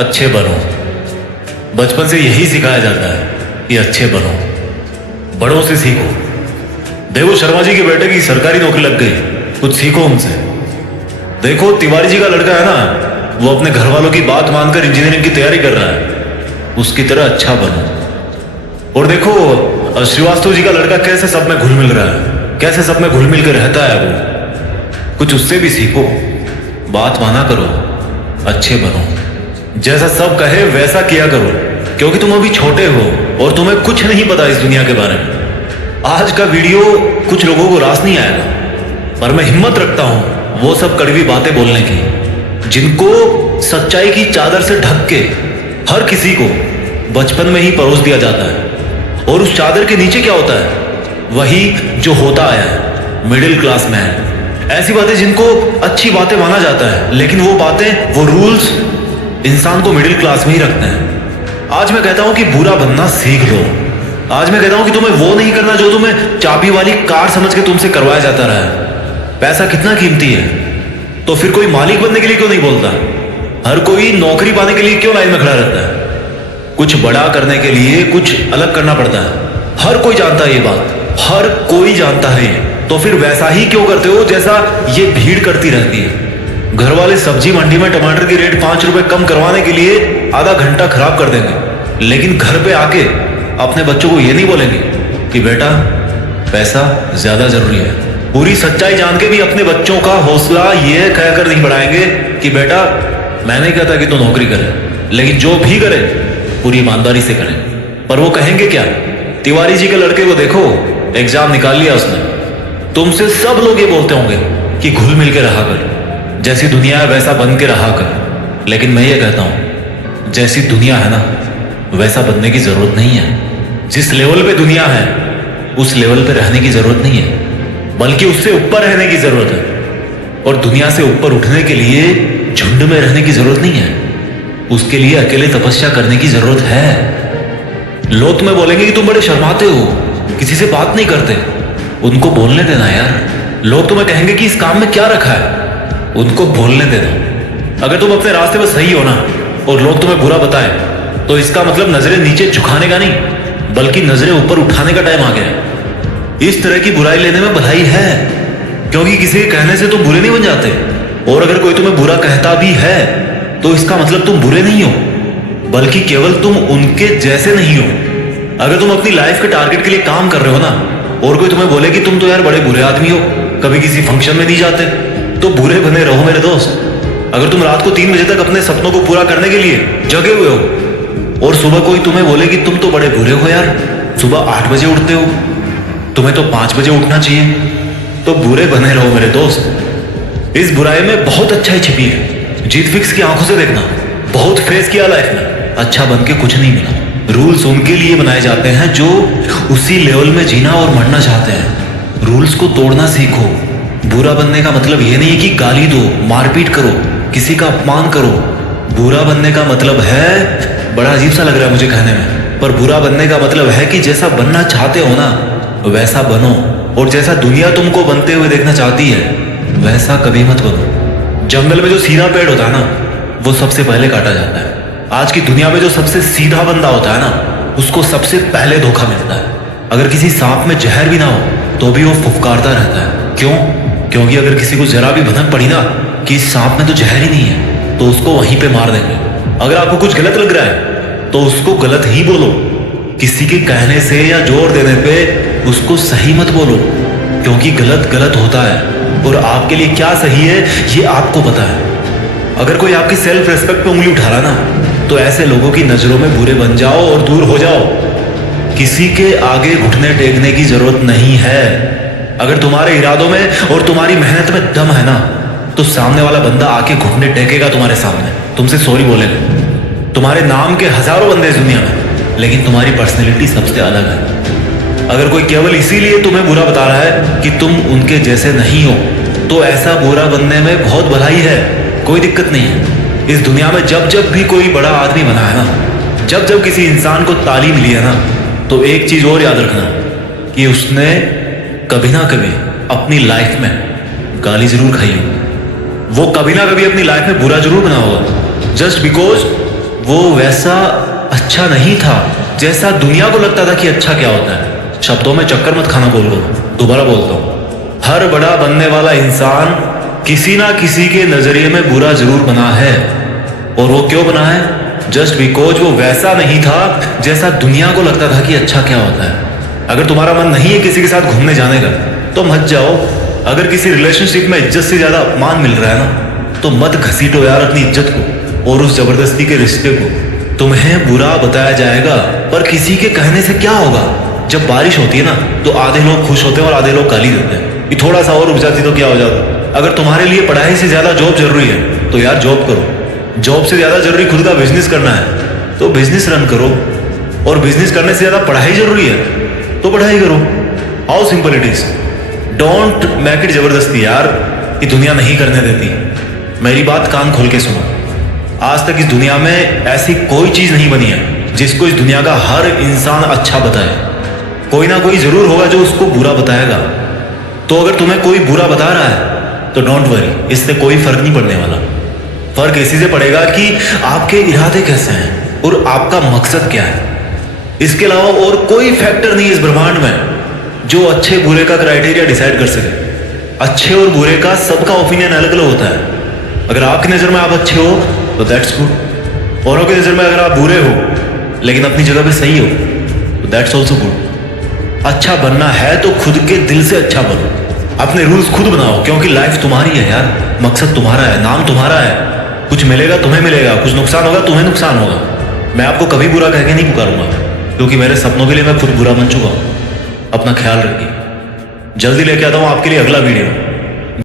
अच्छे बनो। बचपन से यही सिखाया जाता है कि अच्छे बनो, बड़ों से सीखो। देखो शर्मा जी के बेटे की सरकारी नौकरी लग गई, कुछ सीखो उनसे। देखो तिवारी जी का लड़का है ना, वो अपने घर वालों की बात मानकर इंजीनियरिंग की तैयारी कर रहा है, उसकी तरह अच्छा बनो। और देखो श्रीवास्तव जी का लड़का कैसे सब में घुल मिल रहा है, कैसे सब में घुल मिल कर रहता है वो, कुछ उससे भी सीखो। बात माना करो, अच्छे बनो, जैसा सब कहे वैसा किया करो, क्योंकि तुम अभी छोटे हो और तुम्हें कुछ नहीं पता इस दुनिया के बारे में। आज का वीडियो कुछ लोगों को रास नहीं आएगा, पर मैं हिम्मत रखता हूं वो सब कड़वी बातें बोलने की, जिनको सच्चाई की चादर से ढक के हर किसी को बचपन में ही परोस दिया जाता है। और उस चादर के नीचे क्या होता है? वही जो होता आया है, मिडिल क्लास मैन। ऐसी बातें जिनको अच्छी बातें माना जाता है, लेकिन वो बातें, वो रूल्स इंसान को मिडिल क्लास में ही रखते हैं। आज मैं कहता हूं कि बुरा बनना सीख लो। आज मैं कहता हूं कि तुम्हें वो नहीं करना जो तुम्हें चाबी वाली कार समझ के तुमसे करवाया जाता रहा है। पैसा कितना कीमती है, तो फिर कोई मालिक बनने के लिए क्यों नहीं बोलता? हर कोई नौकरी पाने के लिए क्यों लाइन में खड़ा रहता है? कुछ बड़ा करने के लिए कुछ अलग करना पड़ता है। हर कोई जानता है ये बात, हर कोई जानता है ये। तो फिर वैसा ही क्यों करते हो जैसा ये भीड़ करती रहती है? घर वाले सब्जी मंडी में टमाटर की रेट 5 रुपए कम करवाने के लिए आधा घंटा खराब कर देंगे, लेकिन घर पे आके अपने बच्चों को ये नहीं बोलेंगे कि बेटा पैसा ज्यादा जरूरी है। पूरी सच्चाई जान के भी अपने बच्चों का हौसला ये कहकर नहीं बढ़ाएंगे कि बेटा मैं नहीं कहता कि तू नौकरी करे, लेकिन जो भी करे पूरी ईमानदारी से करे। पर वो कहेंगे क्या? तिवारी जी के लड़के को देखो, एग्जाम निकाल लिया उसने। तुमसे सब लोग ये बोलते होंगे कि घुल मिल के रहा कर, जैसी दुनिया है वैसा बन के रहा कर। लेकिन मैं ये कहता हूं जैसी दुनिया है ना वैसा बनने की जरूरत नहीं है। जिस लेवल पे दुनिया है उस लेवल पे रहने की जरूरत नहीं है, बल्कि उससे ऊपर रहने की जरूरत है। और दुनिया से ऊपर उठने के लिए झुंड में रहने की जरूरत नहीं है, उसके लिए अकेले तपस्या करने की जरूरत है। लोग तुम्हें बोलेंगे कि तुम बड़े शर्माते हो, किसी से बात नहीं करते। उनको बोलने देना यार। लोग तुम्हें कहेंगे कि इस काम में क्या रखा है, उनको बोलने देना। अगर तुम अपने रास्ते पर सही हो ना और लोग तुम्हें बुरा बताएं, तो इसका मतलब नजरें नीचे झुकाने का नहीं, बल्कि नजरें ऊपर उठाने का टाइम आ गया है। इस तरह की बुराई लेने में भलाई है, क्योंकि किसी के कहने से तुम बुरे नहीं बन जाते। और अगर कोई तुम्हें बुरा कहता भी है तो इसका मतलब तुम बुरे नहीं हो, बल्कि केवल तुम उनके जैसे नहीं हो। अगर तुम अपनी लाइफ के टारगेट के लिए काम कर रहे हो ना, और कोई तुम्हें बोले कि तुम तो यार बड़े बुरे आदमी हो, कभी किसी फंक्शन में नहीं जाते, तो बुरे बने रहो मेरे दोस्त। अगर तुम रात को 3 बजे तक अपने सपनों को पूरा करने के लिए जगे हुए हो और सुबह कोई तुम्हें बोले कि तुम तो बड़े बुरे हो यार, सुबह 8 बजे उठते हो, तुम्हें तो 5 बजे उठना चाहिए, तो बुरे बने रहो मेरे दोस्त। इस बुराई में बहुत अच्छाई छिपी है। जीत फिक्स की आंखों से देखना, बहुत फेस किया लाइफ में, अच्छा बन के कुछ नहीं मिला। रूल्स उनके लिए बनाए जाते हैं जो उसी लेवल में जीना और मरना चाहते हैं। रूल्स को तोड़ना सीखो। बुरा बनने का मतलब ये नहीं है कि गाली दो, मारपीट करो, किसी का अपमान करो। बुरा बनने का मतलब है, बड़ा अजीब सा लग रहा है मुझे कहने में, पर बुरा बनने का मतलब है कि जैसा बनना चाहते हो ना वैसा बनो, और जैसा दुनिया तुमको बनते हुए देखना चाहती है वैसा कभी मत बनो। जंगल में जो सीधा पेड़ होता है ना वो सबसे पहले काटा जाता है। आज की दुनिया में जो सबसे सीधा बंदा होता है ना उसको सबसे पहले धोखा मिलता है। अगर किसी सांप में जहर भी ना हो तो भी वो फुफकारता रहता है। क्यों? क्योंकि अगर किसी को जरा भी भनक पड़ी ना कि इस सांप में तो जहर ही नहीं है, तो उसको वहीं पे मार देंगे। अगर आपको कुछ गलत लग रहा है तो उसको गलत ही बोलो। किसी के कहने से या जोर देने पे उसको सही मत बोलो, क्योंकि गलत गलत होता है और आपके लिए क्या सही है ये आपको पता है। अगर कोई आपकी सेल्फ रेस्पेक्ट पे उंगली उठा रहा ना तो ऐसे लोगों की नजरों में बुरे बन जाओ और दूर हो जाओ। किसी के आगे घुटने टेकने की जरूरत नहीं है। अगर तुम्हारे इरादों में और तुम्हारी मेहनत में दम है ना तो सामने वाला बंदा आके घुटने टेकेगा तुम्हारे सामने, तुमसे सॉरी बोलेगा। तुम्हारे नाम के हजारों बंदे इस दुनिया में, लेकिन तुम्हारी पर्सनैलिटी सबसे अलग है। अगर कोई केवल इसीलिए तुम्हें बुरा बता रहा है कि तुम उनके जैसे नहीं हो, तो ऐसा बुरा बनने में बहुत भलाई है, कोई दिक्कत नहीं है। इस दुनिया में जब जब भी कोई बड़ा आदमी बना है ना, जब जब किसी इंसान को तालीम मिली है ना, तो एक चीज और याद रखना कि उसने कभी ना कभी अपनी लाइफ में गाली जरूर खाई होगी। वो कभी ना कभी अपनी लाइफ में बुरा जरूर बना होगा, जस्ट बिकॉज वो वैसा अच्छा नहीं था जैसा दुनिया को लगता था कि अच्छा क्या होता है। शब्दों में चक्कर मत खाना बोल दो। दोबारा बोलता हूं, हर बड़ा बनने वाला इंसान किसी ना किसी के नजरिए में बुरा जरूर बना है। और वो क्यों बना है? जस्ट बिकॉज वो वैसा नहीं था जैसा दुनिया को लगता था कि अच्छा क्या होता है। अगर तुम्हारा मन नहीं है किसी के साथ घूमने जाने का तो मत जाओ। अगर किसी रिलेशनशिप में इज्जत से ज्यादा अपमान मिल रहा है ना तो मत घसीटो यार अपनी इज्जत को और उस जबरदस्ती के रिश्ते को। तुम्हें बुरा बताया जाएगा पर किसी के कहने से क्या होगा। जब बारिश होती है ना तो आधे लोग खुश होते हैं और आधे लोग गाली देते हैं कि थोड़ा सा और रुक जाती तो क्या हो जाता। अगर तुम्हारे लिए पढ़ाई से ज्यादा जॉब जरूरी है तो यार जॉब करो। जॉब से ज्यादा जरूरी खुद का बिजनेस करना है तो बिजनेस रन करो। और बिजनेस करने से ज्यादा पढ़ाई जरूरी है तो पढ़ाई करो। How simple it is. Don't make it जबरदस्ती यार, ये दुनिया नहीं करने देती। मेरी बात कान खोल के सुनो। आज तक इस दुनिया में ऐसी कोई चीज नहीं बनी है जिसको इस दुनिया का हर इंसान अच्छा बताए। कोई ना कोई जरूर होगा जो उसको बुरा बताएगा। तो अगर तुम्हें कोई बुरा बता रहा है तो डोंट वरी, इससे कोई फर्क नहीं पड़ने वाला। फर्क इसी से पड़ेगा कि आपके इरादे कैसे हैं और आपका मकसद क्या है। इसके अलावा और कोई फैक्टर नहीं इस ब्रह्मांड में जो अच्छे बुरे का क्राइटेरिया डिसाइड कर सके। अच्छे और बुरे का सबका ओपिनियन अलग अलग होता है। अगर आपकी नजर में आप अच्छे हो तो दैट्स गुड। औरों की नजर में अगर आप बुरे हो लेकिन अपनी जगह पे सही हो तो दैट्स ऑल्सो गुड। अच्छा बनना है तो खुद के दिल से अच्छा बनो। अपने रूल्स खुद बनाओ क्योंकि लाइफ तुम्हारी है यार। मकसद तुम्हारा है, नाम तुम्हारा है। कुछ मिलेगा तुम्हें मिलेगा, कुछ नुकसान होगा तुम्हें नुकसान होगा। मैं आपको कभी बुरा कह के नहीं पुकारूंगा क्योंकि मेरे सपनों के लिए मैं खुद बुरा बन चुका हूं। अपना ख्याल रखिए। जल्दी लेके आता हूं आपके लिए अगला वीडियो।